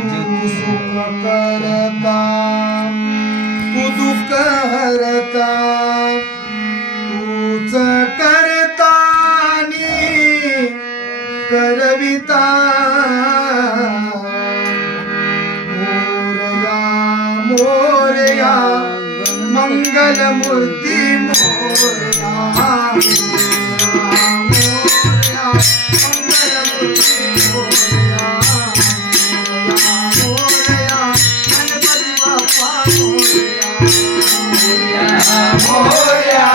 तू सुख करता, तू दुःख हरता, तूच करता आणि करविता. मोरया मोरया मंगल मूर्ती मोरया, मोरया मंगल मूर्ती मोरया, मोरया गणपती बाप्पा मोरया, मोरया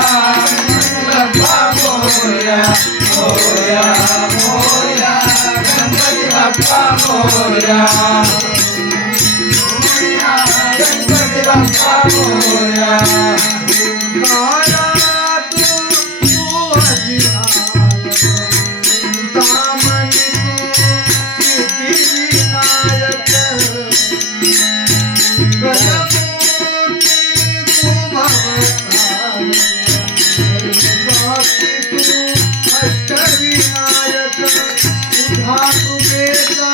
बाप्पा मोरया, मोरया मोरया गणपती बाप्पा मोरया, मोरया गणपती बाप्पा मोरया. काला तू अधिनायक, चिंतामणी तू सिद्धिविनायक, गजमूर्ती तू भवतारक, साक्षी तू अष्टविनायक, तुझा कृपेचा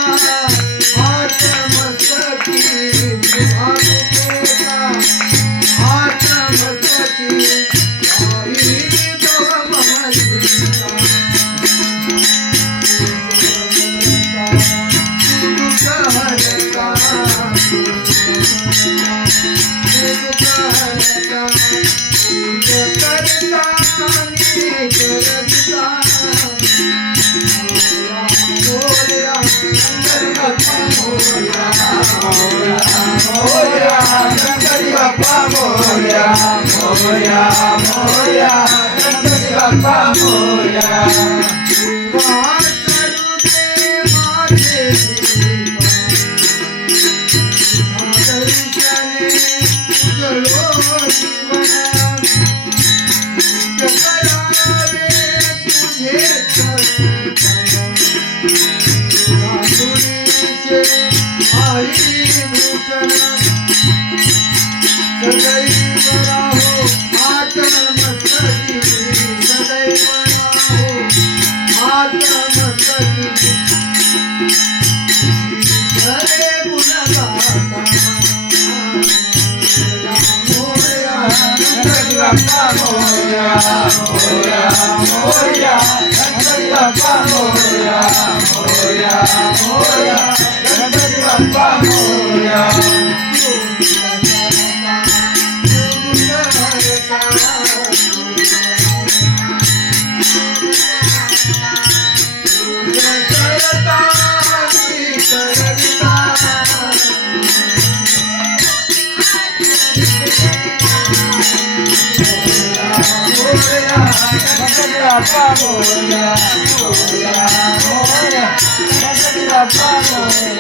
हात मस्तकी, तुझा कृपेचा हात मस्तकी, आई तव मम चिंता. तू दुःख हरता, तू दुःख हरता, तूच करता आणि करविता. मोरया गणपती बाप्पा मोरया, मोरया गणपती बाप्पा मोरया, मोरया मोरया गणपती बाप्पा मोरया. वासरू दे माझे दर्शने उजळो जीवन, करावे तुझे तुझे आई भूषण, सदैव राहो हात मस्तकी, सदैव राहो हात मस्तकी. हरे गुण गाता, मोरया गणपती बाप्पा मोरया, मोरया मोरया गणपती बाप्पा मोरया, मोरया मोरया गणपती बाप्पा मोरया. गणपती बाप्पा मोरया, मोरया मोरया गणपती बाप्पा मोरया.